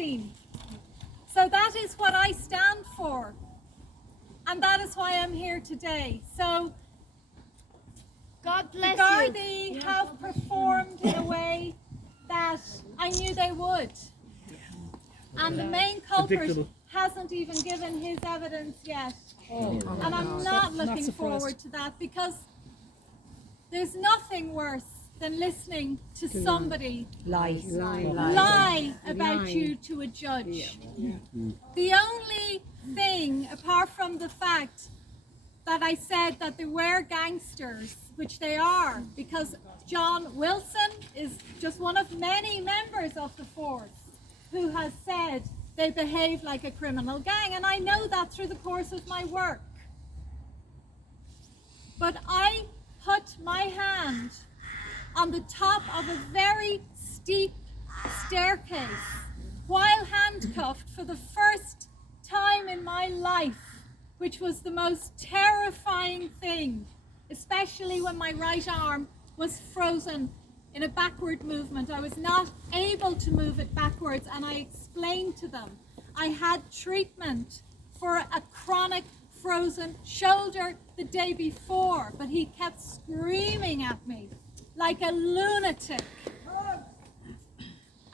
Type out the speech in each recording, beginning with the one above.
unseen. So that is what I stand for. And that is why I'm here today. So God bless the Gardaí have performed in a way that I knew they would. And the main culprit hasn't even given his evidence yet. And I'm not looking forward to that, because there's nothing worse than listening to somebody lie about you to a judge. The only thing, apart from the fact that I said that they were gangsters, which they are, because John Wilson is just one of many members of the force who has said they behave like a criminal gang, and I know that through the course of my work. But I put my hand on the top of a very steep staircase while handcuffed for the first time in my life, which was the most terrifying thing, especially when my right arm was frozen in a backward movement. I was not able to move it backwards, and I explained to them I had treatment for a chronic frozen shoulder the day before, but he kept screaming at me like a lunatic.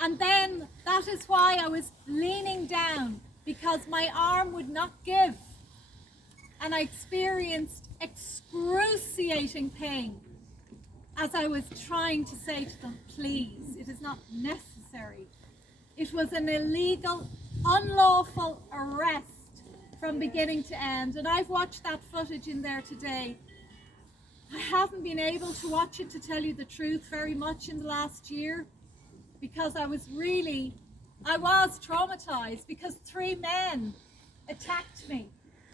And then that is why I was leaning down, because my arm would not give, and I experienced excruciating pain as I was trying to say to them, please, it is not necessary. It was an illegal, unlawful arrest from beginning to end, and I've watched that footage in there today. I haven't been able to watch it, to tell you the truth, very much in the last year, because I was traumatized, because 3 men attacked me,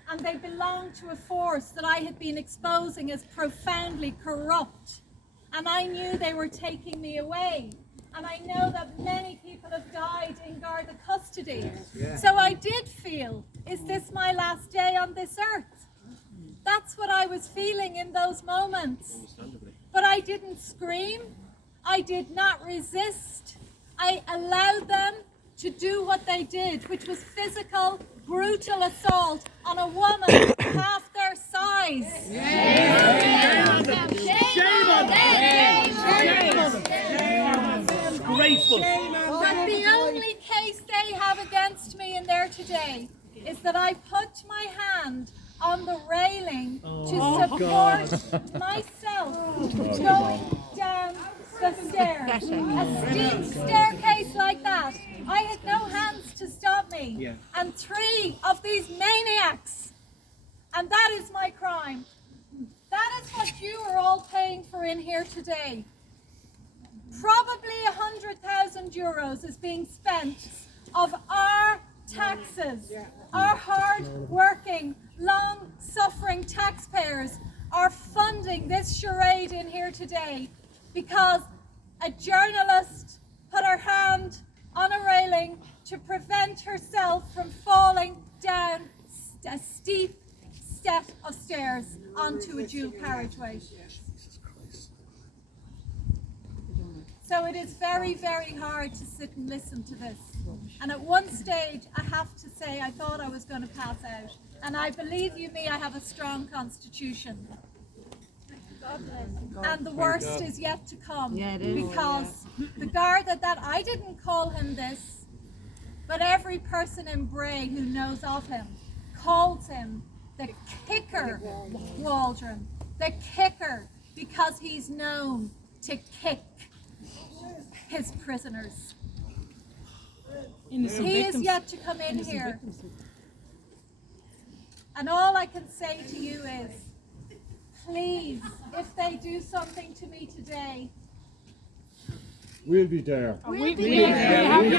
and they belonged to a force that I had been exposing as profoundly corrupt, and I knew they were taking me away. And I know that many people have died in Garda custody. So I did feel, is this my last day on this earth? That's what I was feeling in those moments. But I didn't scream. I did not resist. I allowed them to do what they did, which was physical, brutal assault on a woman half their size. Shame on them! Shame on them! Shame on them! Disgraceful! But the only case they have against me in there today is that I put my hand on the railing to support myself going down the stairs. A steep staircase like that. I had no hands to stop me. And 3 of these maniacs. And that is my crime. That is what you are all paying for in here today. Probably 100,000 euros is being spent of our taxes. Our hard-working, long-suffering taxpayers are funding this charade in here today, because a journalist put her hand on a railing to prevent herself from falling down a steep set of stairs onto a dual carriageway. So it is very, very hard to sit and listen to this. And at one stage, I have to say, I thought I was going to pass out. And I believe you me, I have a strong constitution. And the worst is yet to come, because the Garda, that I didn't call him this, but every person in Bray who knows of him calls him the kicker, Waldron, the kicker, because he's known to kick his prisoners. He is yet to come in here, and all I can say to you is, please, if they do something to me today, we'll be there. We'll be there. We have your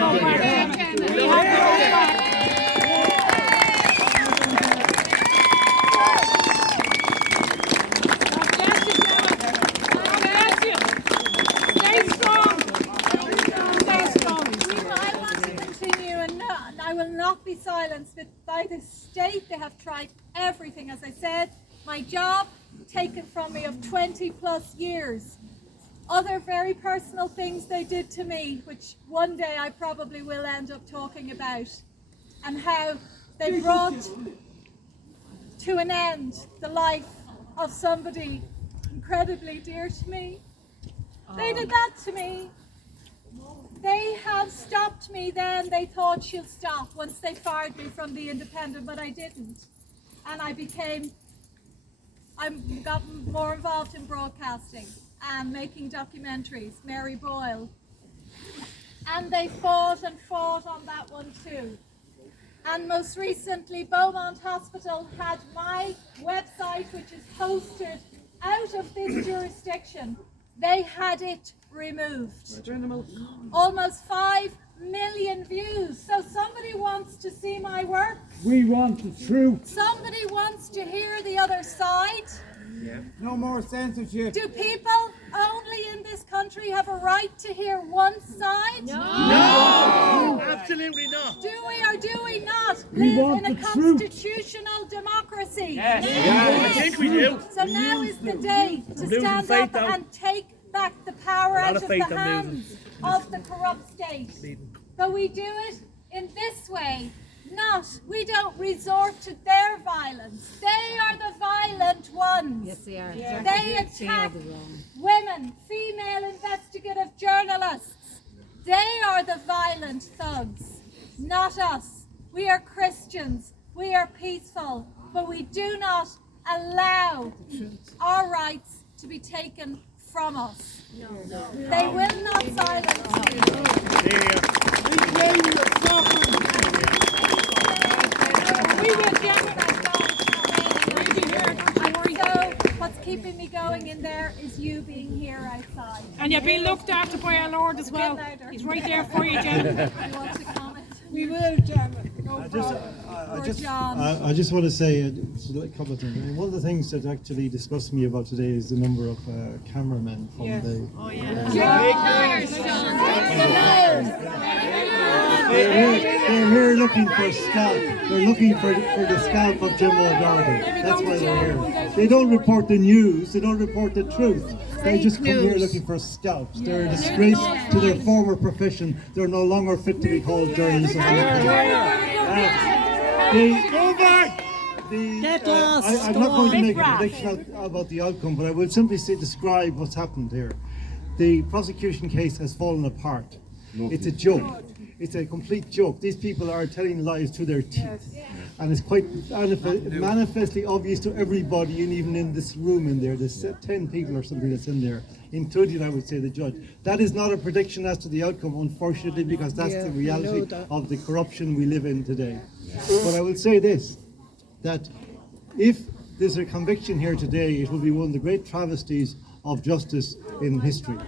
not be silenced by the state. They have tried everything. As I said, my job taken from me of 20 plus years. other very personal things they did to me, which one day I probably will end up talking about, and how they brought to an end the life of somebody incredibly dear to me. They did that to me. They have stopped me then. They thought she'll stop once they fired me from the Independent, but I didn't. And I got more involved in broadcasting and making documentaries, Mary Boyle. And they fought and fought on that one too. And most recently, Beaumont Hospital had my website, which is hosted out of this jurisdiction. They had it removed. Almost 5 million views. So somebody wants to see my work. We want the truth. Somebody wants to hear the other side. No more censorship. Do people only in this country have a right to hear one side? No! Absolutely not. Do we or do we not We live want in a the truth. constitutional democracy? I think we do. So now is the day to losing stand faith, up though. and take back the power A lot out of of faith the I'm hands of the corrupt state. But we do it in this way. We don't resort to their violence. They are the violent ones. Yes, they are. They attack women, female investigative journalists. They are the violent thugs, not us. We are Christians, we are peaceful, but we do not allow our rights to be taken from us. They will not silence We will jeopardize So what's keeping me going in there is you being here outside. And you're being looked after by our Lord as well. He's right there for you, Jen. You want to comment? We will, Gemma. No I just want to say a couple of things. One of the things that actually disgusts me about today is the number of cameramen from the. They're here looking for scalp. They're looking for the scalp of Gemma and Doherty. That's why they're here. They don't report the news. They don't report the truth. They just come here looking for scalps. They're a disgrace to their former profession. They're no longer fit to be called journalists. I'm not going to make a prediction about the outcome, but I will simply describe what's happened here. The prosecution case has fallen apart. It's a joke. It's a complete joke. These people are telling lies to their teeth. And it's quite manifestly obvious to everybody, and even in this room in there, there's 10 people or something that's in there, including, I would say, the judge. That is not a prediction as to the outcome, unfortunately, because that's the reality of the corruption we live in today. But I will say this, that if there's a conviction here today, it will be one of the great travesties of justice in history.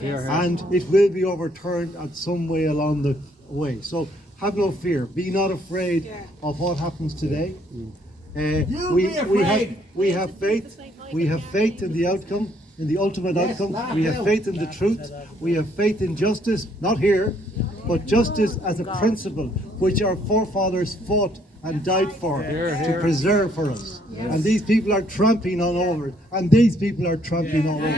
And it will be overturned at some way along the way. So have no fear. Be not afraid of what happens today. We have faith. We have faith in the outcome, in the ultimate outcome. We have faith in the truth. We have faith in justice, not here, but justice as a principle which our forefathers fought and died for, to preserve for us. And these people are trampling all over it. And these people are trampling all over it.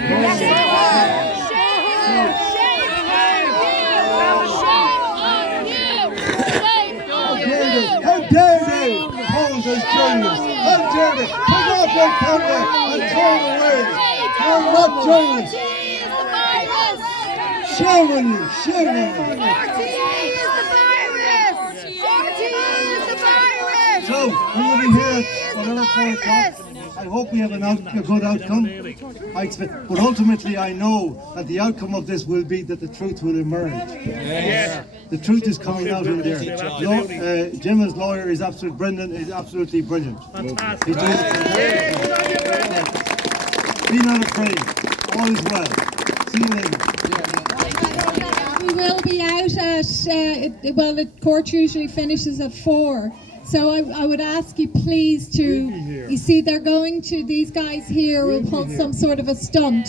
How dare they pose as journalists? How dare they take off their camera and throw it away? They're not journalists. Shame on you, shame on you. So, we will be here at whatever 4 o'clock. I hope we have a good outcome. I expect, but ultimately I know that the outcome of this will be that the truth will emerge. The truth is coming out in there. Gemma's lawyer is absolutely brilliant. He's doing it. Be not afraid. All is well. See you later. We will be out at, well, the court usually finishes at 4. So I would ask you please to, you see they're going to, these guys here will pull some sort of a stunt.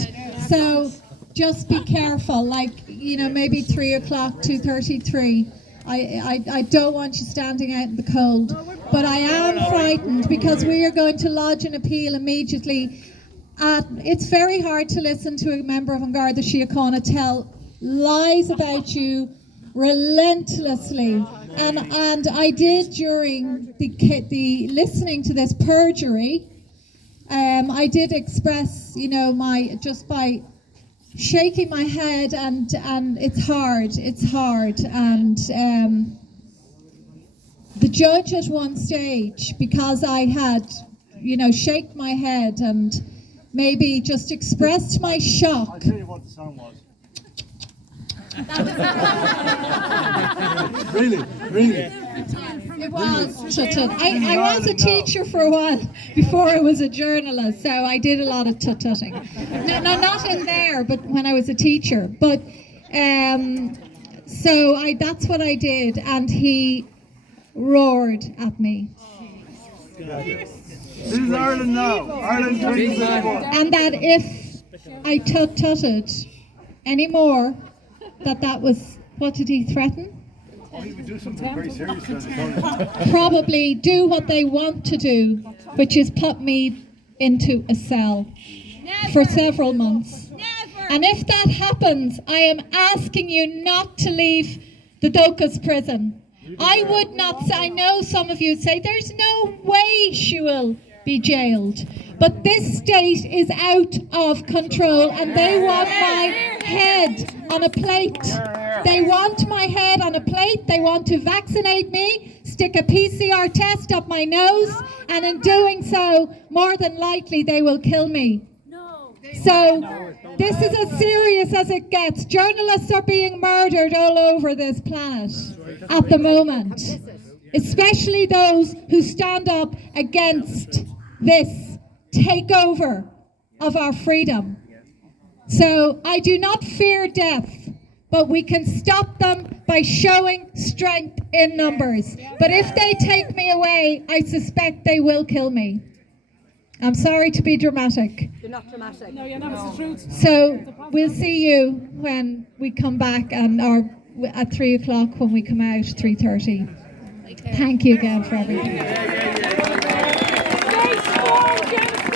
So just be careful, like, you know, maybe 3 o'clock, 2:33. I don't want you standing out in the cold. But I am frightened because we are going to lodge an appeal immediately it's very hard to listen to a member of An Garda Síochána tell lies about you relentlessly. And I did during the listening to this perjury. I did express, my just by shaking my head, and it's hard, and the judge at one stage, because I had, shake my head and maybe just expressed my shock. I'll tell you what the song was. Really? It was. I was a teacher for a while before I was a journalist, so I did a lot of tut-tutting. No, not in there, but when I was a teacher. But that's what I did, and he roared at me. This is Ireland now. Ireland 2021. And that if I tut-tutted anymore, that was, what did he threaten? He would do something very serious. Probably do what they want to do, which is put me into a cell for several months. And if that happens, I am asking you not to leave the Duchess prison. I would not say, I know some of you say, there's no way she will be jailed. But this state is out of control, and they want my head on a plate. They want my head on a plate. They want to vaccinate me, stick a PCR test up my nose, and in doing so, more than likely they will kill me. So this is as serious as it gets. Journalists are being murdered all over this planet at the moment, especially those who stand up against this takeover of our freedom. So I do not fear death, but we can stop them by showing strength in numbers. But if they take me away, I suspect they will kill me. I'm sorry to be dramatic. You're not dramatic. No, you're not. It's the truth. So we'll see you when we come back, or at 3 o'clock when we come out, 3:30. Thank you again for everything. Stay strong, Gemma.